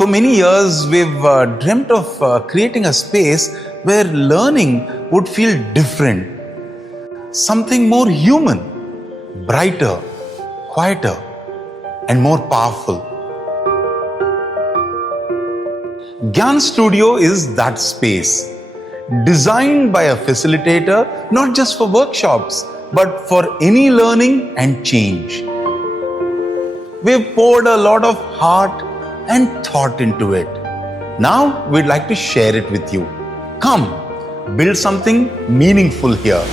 For many years, we've dreamt of creating a space where learning would feel different, something more human, brighter, quieter, and more powerful. Gyan Studio is that space, designed by a facilitator, not just for workshops, but for any learning and change. We've poured a lot of heart and thought into it. Now we'd like to share it with you. Come, build something meaningful here.